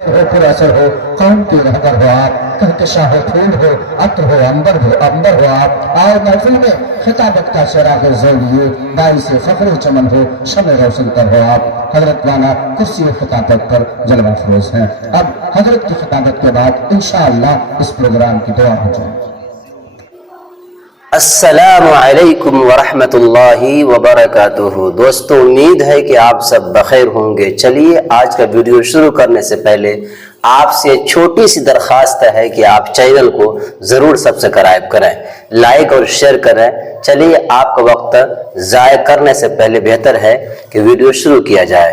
ہو پھر اثر ہو قوم کی رہبر ہو آپ کہکشاں ہو پھول ہو عطر ہو انبر ہو آپ آؤ محفل میں خطابت کا چراغ زولیے باعث فخر و چمن ہو شمع روشن کر ہو آپ حضرت والا کرسی خطابت پر جلوہ فروز ہیں اب حضرت کی خطابت کے بعد انشاءاللہ اس پروگرام کی دعا ہو جائے السلام علیکم ورحمۃ اللہ وبرکاتہ۔ دوستو امید ہے کہ آپ سب بخیر ہوں گے۔ چلیے آج کا ویڈیو شروع کرنے سے پہلے آپ سے چھوٹی سی درخواست ہے کہ آپ چینل کو ضرور سبسکرائب کریں، لائک اور شیئر کریں۔ چلیے آپ کا وقت ضائع کرنے سے پہلے بہتر ہے کہ ویڈیو شروع کیا جائے۔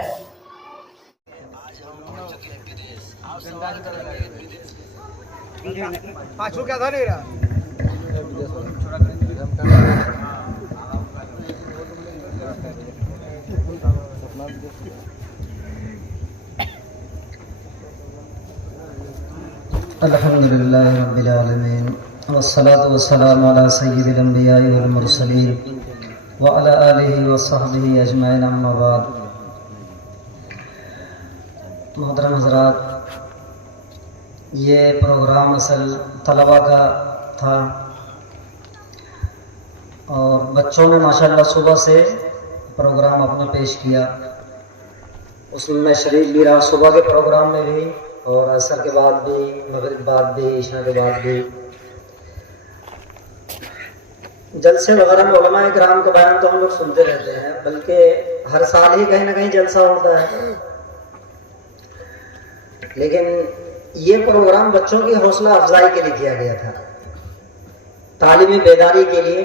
الحمدللہ رب العالمین والصلاة والسلام علی سید الانبیاء والمرسلین وعلی آلہ وصحبہ اجمعین اما بعد۔ محترم حضرات، یہ پروگرام اصل طلبہ کا تھا اور بچوں نے ماشاءاللہ صبح سے پروگرام اپنا پیش کیا، اس میں شریک بھی رہا، صبح کے پروگرام میں بھی اور عصر کے بعد بھی، مغرب بعد بھی، عشاء کے بعد بھی۔ جلسے وغیرہ میں علماء کرام کا بیان تو ہم لوگ سنتے رہتے ہیں، بلکہ ہر سال ہی کہیں نہ کہیں جلسہ ہوتا ہے، لیکن یہ پروگرام بچوں کی حوصلہ افزائی کے لیے کیا گیا تھا، تعلیمی بیداری کے لیے۔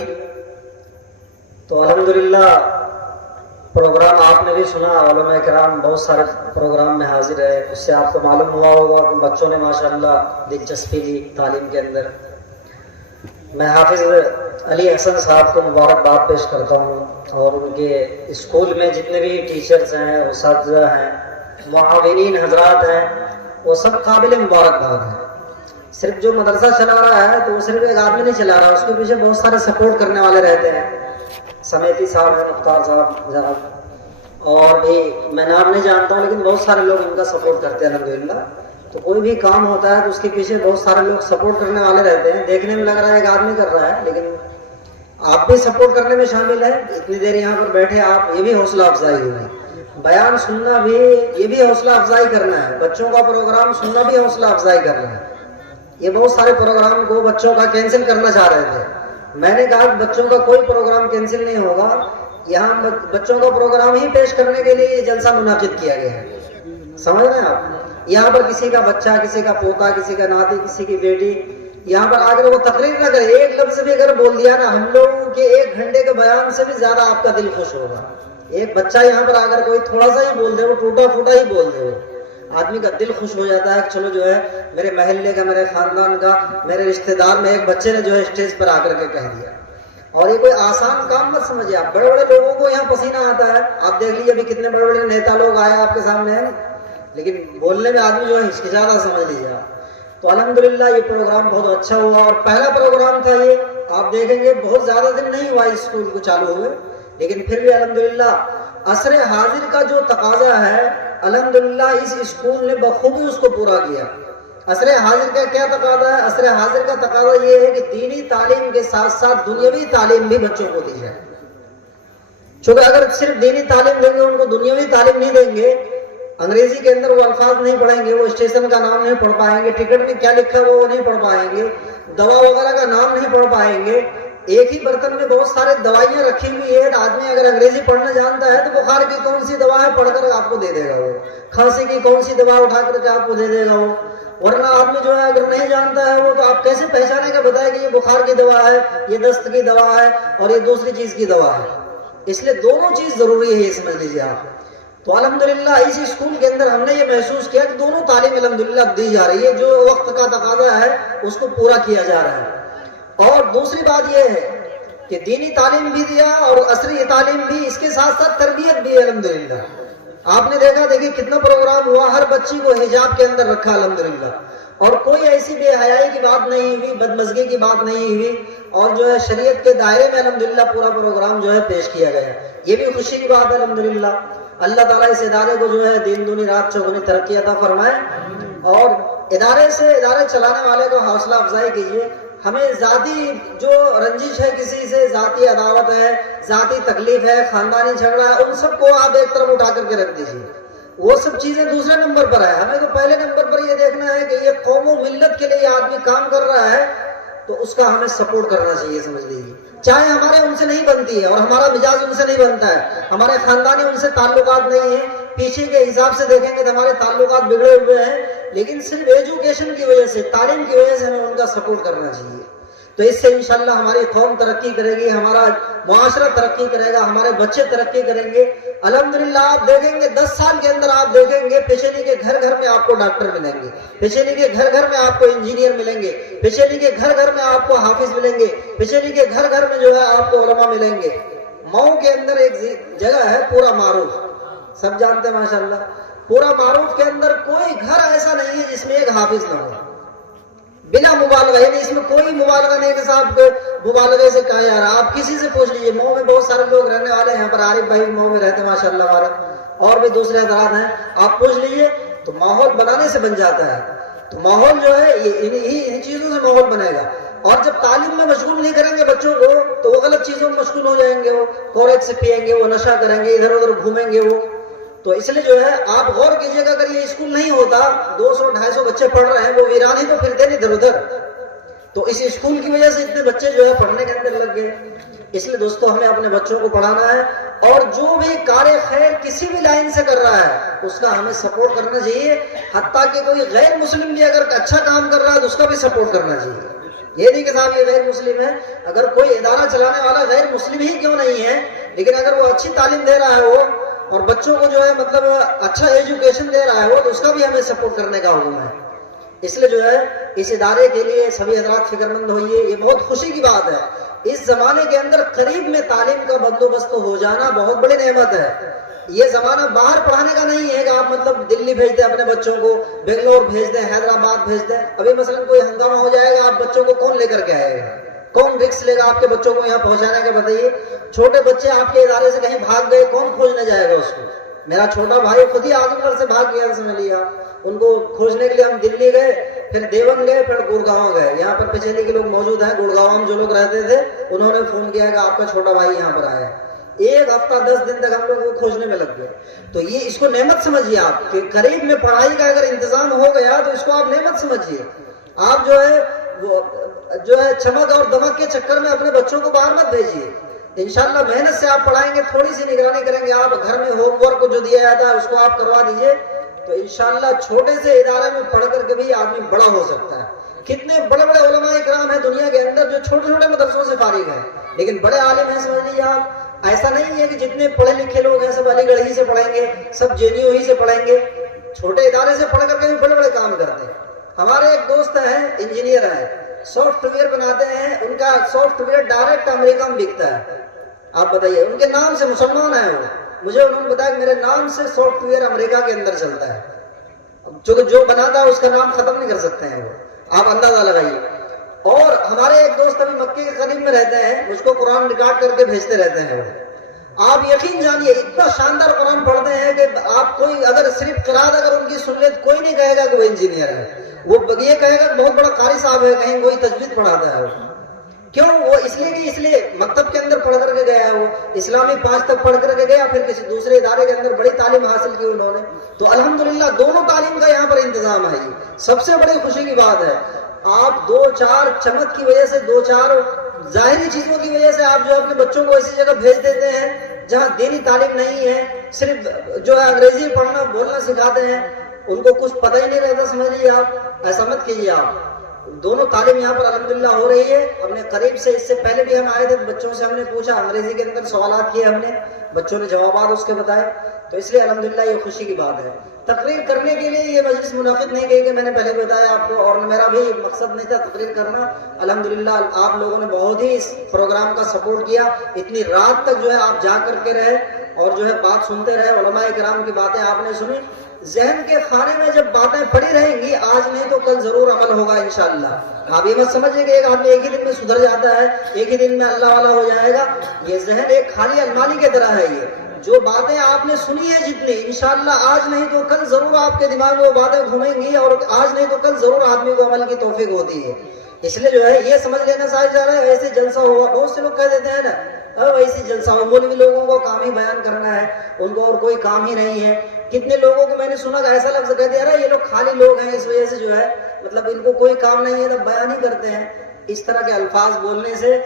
تو الحمدللہ پروگرام آپ نے بھی سنا، علماء کرام بہت سارے پروگرام میں حاضر ہے، اس سے آپ کو معلوم ہوا ہوگا کہ بچوں نے ماشاءاللہ دلچسپی لی تعلیم کے اندر۔ میں حافظ علی حسن صاحب کو مبارکباد پیش کرتا ہوں، اور ان کے اسکول میں جتنے بھی ٹیچرز ہیں، اساتذہ ہیں، معاونین حضرات ہیں، وہ سب قابل مبارکباد ہیں۔ صرف جو مدرسہ چلا رہا ہے تو وہ صرف ایک آدمی نہیں چلا رہا، اس کے پیچھے بہت سارے سپورٹ کرنے والے رہتے ہیں، سمیتی صاحب ہیں، مختار صاحب، اور بھی میں نام نہیں جانتا ہوں، لیکن بہت سارے لوگ ان کا سپورٹ کرتے ہیں الحمدللہ۔ تو کوئی بھی کام ہوتا ہے تو اس کے پیچھے بہت سارے لوگ سپورٹ کرنے والے رہتے ہیں۔ دیکھنے میں لگ رہا ہے ایک آدمی کر رہا ہے، لیکن آپ بھی سپورٹ کرنے میں شامل ہیں۔ اتنی دیر یہاں پر بیٹھے آپ، یہ بھی حوصلہ افزائی ہوگی، بیان سننا بھی یہ بھی حوصلہ افزائی کرنا ہے، بچوں کا پروگرام سننا بھی حوصلہ افزائی کرنا ہے۔ یہ بہت سارے پروگرام کو بچوں کا کینسل کرنا چاہ رہے تھے، میں نے کہا کہ بچوں کا کوئی پروگرام کینسل نہیں ہوگا، یہاں بچوں کا پروگرام ہی پیش کرنے کے لیے یہ جلسہ منعقد کیا گیا ہے، سمجھ رہے ہیں آپ؟ یہاں پر کسی کا بچہ، کسی کا پوتا، کسی کا ناتی، کسی کی بیٹی یہاں پر آ کر وہ تقریر نہ کرے، ایک لفظ بھی اگر بول دیا نا، ہم لوگوں کے 1 گھنٹے کے بیان سے بھی زیادہ آپ کا دل خوش ہوگا۔ ایک بچہ یہاں پر آ کر کوئی تھوڑا سا ہی بول دے، وہ ٹوٹا پھوٹا ہی بول دے، آدمی کا دل خوش ہو جاتا ہے۔ چلو جو ہے میرے محلے کا، میرے خاندان کا، میرے رشتہ دار میں ایک بچے نے جو ہے اسٹیج پر آ کر کے کہہ دیا۔ اور یہ کوئی آسان کام مت سمجھے آپ، بڑے بڑے لوگوں کو یہاں پسینہ آتا ہے، آپ دیکھ لیجیے ابھی کتنے بڑے بڑے نیتا لوگ آئے آپ کے سامنے ہیں، لیکن بولنے میں آدمی جو ہے ہچکچاتا، سمجھ لیجیے آپ۔ تو الحمدللہ یہ پروگرام بہت اچھا ہوا، اور پہلا پروگرام تھا یہ، آپ دیکھیں گے بہت زیادہ دن نہیں ہوا اس اسکول کو چالو ہوئے، لیکن پھر بھی الحمدللہ عصر حاضر کا جو تقاضا ہے، الحمدللہ اس اسکول نے بخوبی اس کو پورا کیا۔ عصر حاضر کا کیا تقاضا ہے؟ عصر حاضر کا تقاضا یہ ہے کہ دینی تعلیم کے ساتھ ساتھ دنیاوی تعلیم بھی بچوں کو دی جائے، چونکہ اگر صرف دینی تعلیم دیں گے، ان کو دنیاوی تعلیم نہیں دیں گے، انگریزی کے اندر وہ الفاظ نہیں پڑھیں گے، وہ اسٹیشن کا نام نہیں پڑھ پائیں گے، ٹکٹ میں کیا لکھا ہوا وہ نہیں پڑھ پائیں گے، دوا وغیرہ کا نام نہیں پڑھ پائیں گے، ایک ہی برتن میں بہت سارے دوائیاں رکھی ہوئی ہے، آدمی اگر انگریزی پڑھنا جانتا ہے تو بخار کی کون سی دوا ہے پڑھ کر آپ کو دے دے گا، وہ کھانسی کی کون سی دوا اٹھا کر کے آپ کو دے دے گا وہ، ورنہ آدمی جو ہے اگر نہیں جانتا ہے وہ، تو آپ کیسے پہچانے کا بتائے کہ یہ بخار کی دوا ہے، یہ دست کی دوا ہے، اور یہ دوسری چیز کی دوا ہے۔ اس لیے دونوں چیز ضروری ہے، یہ سمجھ لیجیے آپ۔ تو الحمدللہ اس اسکول کے اندر ہم نے یہ محسوس کیا کہ دونوں تعلیم الحمدللہ دی جا رہی ہے، جو وقت کا تقاضا ہے اس کو پورا کیا جا رہا ہے۔ اور دوسری بات یہ ہے کہ دینی تعلیم بھی دیا اور عصری تعلیم بھی، اس کے ساتھ ساتھ تربیت بھی ہے الحمدللہ۔ آپ نے دیکھا، دیکھیے کتنا پروگرام ہوا، ہر بچی کو حجاب کے اندر رکھا الحمدللہ، اور کوئی ایسی بے حیائی کی بات نہیں ہوئی، بدمزگی کی بات نہیں ہوئی، اور جو ہے شریعت کے دائرے میں الحمدللہ پورا پروگرام جو ہے پیش کیا گیا۔ یہ بھی خوشی کی بات ہے الحمدللہ۔ اللہ تعالیٰ اس ادارے کو جو ہے دین دنی رات چوگنی ترقی عطا فرمائے، ادارے سے ادارے چلانے والے کو حوصلہ افزائی کیجیے. ہمیں ذاتی جو رنجش ہے, کسی سے ذاتی عداوت ہے, ذاتی تکلیف ہے, خاندانی جھگڑا ہے, ان سب کو آپ ایک طرف اٹھا کر کے رکھ دیجیے. وہ سب چیزیں دوسرے نمبر پر ہے. ہمیں تو پہلے نمبر پر یہ دیکھنا ہے کہ یہ قوم و ملت کے لیے آدمی کام کر رہا ہے, تو اس کا ہمیں سپورٹ کرنا چاہیے. سمجھ لیجیے, چاہے ہمارے ان سے نہیں بنتی ہے اور ہمارا مزاج ان سے نہیں بنتا ہے, ہمارے خاندانی ان سے تعلقات نہیں ہیں, پیچھے کے حساب سے دیکھیں گے تو ہمارے تعلقات بگڑے ہوئے ہیں, لیکن صرف ایجوکیشن کی وجہ سے, تعلیم کی وجہ سے ہمیں ان کا سپورٹ کرنا چاہیے. تو اس سے انشاءاللہ ہماری قوم ترقی کرے گی, ہمارا معاشرہ ترقی کرے گا, ہمارے بچے ترقی کریں گے. الحمدللہ آپ دیکھیں گے 10 سال کے اندر آپ دیکھیں گے پیشینی کے گھر گھر میں آپ کو ڈاکٹر ملیں گے, پیشینی کے گھر گھر میں آپ کو انجینئر ملیں گے, پیشینی کے گھر گھر میں آپ کو حافظ ملیں گے, پیشینی کے گھر گھر میں جو ہے آپ کو علماء ملیں گے. مئو کے اندر ایک جگہ ہے پورا معروف, سب جانتے ہیں ماشاءاللہ. پورا معروف کے اندر کوئی گھر ایسا نہیں ہے جس میں ایک حافظ نہ ہو, بنا مبالغہ. یعنی اس میں کوئی مبالغہ نہیں کہ صاحب مبالغے سے کہا جا رہا. آپ کسی سے پوچھ لیجیے, مئو میں بہت سارے لوگ رہنے والے ہیں, یہاں پر عارف بھائی مئو میں رہتے ہیں ماشاءاللہ ہمارے, اور بھی دوسرے حضرات ہیں. آپ پوچھ لیجیے تو ماحول بنانے سے بن جاتا ہے. تو ماحول جو ہے یہ ان چیزوں سے ماحول بنے گا. اور جب تعلیم میں مشغول نہیں کریں گے بچوں کو تو وہ غلط چیزوں میں مشغول ہو جائیں گے, وہ کوریج سے پئیں گے, وہ نشہ کریں گے, ادھر ادھر گھومیں گے وہ. تو اس لیے جو ہے آپ غور کیجئے گا, اگر یہ اسکول نہیں ہوتا, 200-250 بچے پڑھ رہے ہیں, وہ ویران ہی تو پھرتے نہیں ادھر ادھر. تو اس اسکول کی وجہ سے اتنے بچے جو ہے پڑھنے کے اندر لگ گئے. اس لیے دوستو ہمیں اپنے بچوں کو پڑھانا ہے, اور جو بھی کار خیر کسی بھی لائن سے کر رہا ہے اس کا ہمیں سپورٹ کرنا چاہیے. حتیٰ کہ کوئی غیر مسلم بھی اگر اچھا کام کر رہا ہے تو اس کا بھی سپورٹ کرنا چاہیے. یہ نہیں کہ صاحب یہ غیر مسلم ہے, اگر کوئی ادارہ چلانے والا غیر مسلم ہی کیوں نہیں ہے, لیکن اگر وہ اچھی تعلیم دے رہا ہے وہ, اور بچوں کو جو ہے مطلب اچھا ایجوکیشن دے رہا ہے وہ, تو اس کا بھی ہمیں سپورٹ کرنے کا حکم ہے. اس لیے جو ہے اس ادارے کے لیے سبھی حضرات فکر مند ہوئیے. یہ بہت خوشی کی بات ہے. اس زمانے کے اندر قریب میں تعلیم کا بندوبست ہو جانا بہت بڑی نعمت ہے. یہ زمانہ باہر پڑھانے کا نہیں ہے کہ آپ مطلب دلی بھیج دیں اپنے بچوں کو, بنگلور بھیج دیں, حیدرآباد بھیج دیں. ابھی مثلا کوئی ہنگامہ ہو جائے گا, آپ بچوں کو کون لے کر کے آئے گا, کون رسک لے گا آپ کے بچوں کو یہاں پہنچانے کا؟ بتائیے. چھوٹے بچے آپ کے ادارے سے کہیں بھاگ گئے, کون کھوجنے جائے گا اس کو؟ میرا چھوٹا بھائی خود ہی اعظم گڑھ سے بھاگ گیا, سمجھ لیا. ان کو کھوجنے کے لیے ہم دلی گئے, پھر دیون گئے, پھر گڑگاؤں گئے. یہاں پر پچھلی کے لوگ موجود ہیں, گڑگاؤں میں جو لوگ رہتے تھے انہوں نے فون کیا کہ آپ کا چھوٹا بھائی یہاں پر آیا. 1 ہفتہ 10 دن تک ہم لوگ وہ کھوجنے میں لگ گئے. تو یہ اس کو نعمت سمجھیے آپ, کہ قریب میں پڑھائی کا اگر انتظام ہو گیا تو اس کو آپ نعمت سمجھیے. آپ جو ہے چمک اور دمک کے چکر میں اپنے بچوں کو باہر مت بھیجیے. انشاءاللہ محنت سے آپ پڑھائیں گے, تھوڑی سی نگرانی کریں گے, آپ گھر میں ہوم ورک جو دیا جاتا ہے اس کو آپ کروا دیجئے, تو انشاءاللہ چھوٹے سے ادارے میں پڑھ کر کے بھی آدمی بڑا ہو سکتا ہے. کتنے بڑے بڑے علماء اکرام ہیں دنیا کے اندر جو چھوٹے چھوٹے مدرسوں سے فارغ ہیں, لیکن بڑے عالم ہیں. سمجھ لیجیے آپ, ایسا نہیں ہے کہ جتنے پڑھے لکھے لوگ ہیں سب علی گڑھ ہی سے پڑھیں گے, سب JNU ہی سے پڑھیں گے. چھوٹے ادارے سے پڑھ کر کے بھی بڑے بڑے کام کرتے ہیں. ہمارے ایک دوست ہیں, انجینئر ہیں, سافٹ ویئر بناتے ہیں, ان کا سافٹ ویئر ڈائریکٹ امریکہ میں بکتا ہے. آپ بتائیے, ان کے نام سے مسلمان ہیں وہ, مجھے انہوں نے بتایا کہ میرے نام سے سافٹ ویئر امریکہ کے اندر چلتا ہے. چونکہ جو بناتا ہے اس کا نام ختم نہیں کر سکتے ہیں وہ, آپ اندازہ لگائیے. اور ہمارے ایک دوست ابھی مکے کے قریب میں رہتے ہیں, مجھ کو قرآن ریکارڈ کر کے بھیجتے رہتے ہیں وہ. آپ یقین جانیے اتنا شاندار قرآن پڑھتے ہیں کہ آپ کوئی اگر صرف قرآن اگر ان کی سن لے کوئی نہیں کہے گا کہ وہ انجینئر ہے, وہ یہ کہے گا کہ بہت بڑا قاری صاحب ہے, کہیں کوئی تجوید پڑھاتا ہے وہ. کیوں؟ وہ اس لیے مکتب کے اندر پڑھ کر کے گیا ہے, وہ اسلامی 5 تک پڑھ کر کے گیا, پھر کسی دوسرے ادارے کے اندر بڑی تعلیم حاصل کی انہوں نے. تو الحمدللہ دونوں تعلیم کا یہاں پر انتظام ہے. سب سے بڑی خوشی کی بات ہے. آپ 2-4 چمک کی وجہ سے, 2-4 ظاہری چیزوں کی وجہ سے آپ جو اپنے بچوں کو ایسی جگہ بھیج دیتے ہیں جہاں دینی تعلیم نہیں ہے, صرف جو ہے انگریزی پڑھنا بولنا سکھاتے ہیں, ان کو کچھ پتہ ہی نہیں رہتا. سمجھ لیجیے آپ, ایسا مت کیجیے. آپ دونوں تعلیم یہاں پر الحمدللہ ہو رہی ہے. ہم نے قریب سے, اس سے پہلے بھی ہم آئے تھے, بچوں سے ہم نے پوچھا, انگریزی کے اندر سوالات کیے ہم نے, بچوں نے جوابات اس کے بتائے. تو اس لیے الحمدللہ یہ خوشی کی بات ہے. تقریر کرنے کے لیے یہ مجلس منعقد نہیں کی کہ میں نے پہلے بتایا آپ کو, اور میرا بھی مقصد نہیں تھا تقریر کرنا. الحمدللہ آپ لوگوں نے بہت ہی اس پروگرام کا سپورٹ کیا. اتنی رات تک جو ہے آپ جا کر کے رہے اور جو ہے بات سنتے رہے, علماء کرام کی باتیں آپ نے سنی. ذہن کے خانے میں جب باتیں پڑی رہیں گی, آج نہیں تو کل ضرور عمل ہوگا انشاءاللہ. آپ یہ مت سمجھیں کہ ایک آدمی ایک ہی دن میں سدھر جاتا ہے, ایک ہی دن میں اللہ والا ہو جائے گا. یہ ذہن ایک خالی الماری کی طرح ہے. یہ جو باتیں آپ نے سنی ہے جتنی، انشاءاللہ آج نہیں تو کل ضرور آپ کے دماغ میں وہ باتیں گھومیں گی، اور آج نہیں تو کل ضرور آدمی کو عمل کی توفیق ہوتی ہے۔ اس لیے جو ہے یہ سمجھ لینا چاہیے جا رہا ہے ویسے جلسہ ہوا، بہت سے لوگ کہہ دیتے ہیں نا ویسے جلسہ ہو، مولوی لوگوں کو کام ہی بیان کرنا ہے، ان کو اور کوئی کام ہی نہیں ہے۔ کتنے لوگوں کو میں نے سنا کہ ایسا لفظ کہہ دیا رہا ہے یہ لوگ خالی لوگ ہیں، اس وجہ سے جو ہے مطلب ان کو کوئی کام نہیں ہے تو بیان ہی کرتے ہیں۔ اس طرح کے الفاظ بولنے سے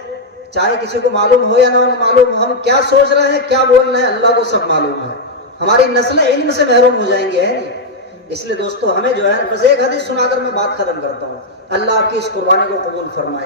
چاہے کسی کو معلوم ہو یا نہ معلوم ہو، ہم کیا سوچ رہے ہیں کیا بول رہے ہیں اللہ کو سب معلوم ہے، ہماری نسلیں علم سے محروم ہو جائیں گے، ہے نہیں؟ اس لیے دوستو ہمیں جو ہے بس ایک حدیث سنا کر میں بات ختم کرتا ہوں، اللہ آپ کی اس قربانی کو قبول فرمائے۔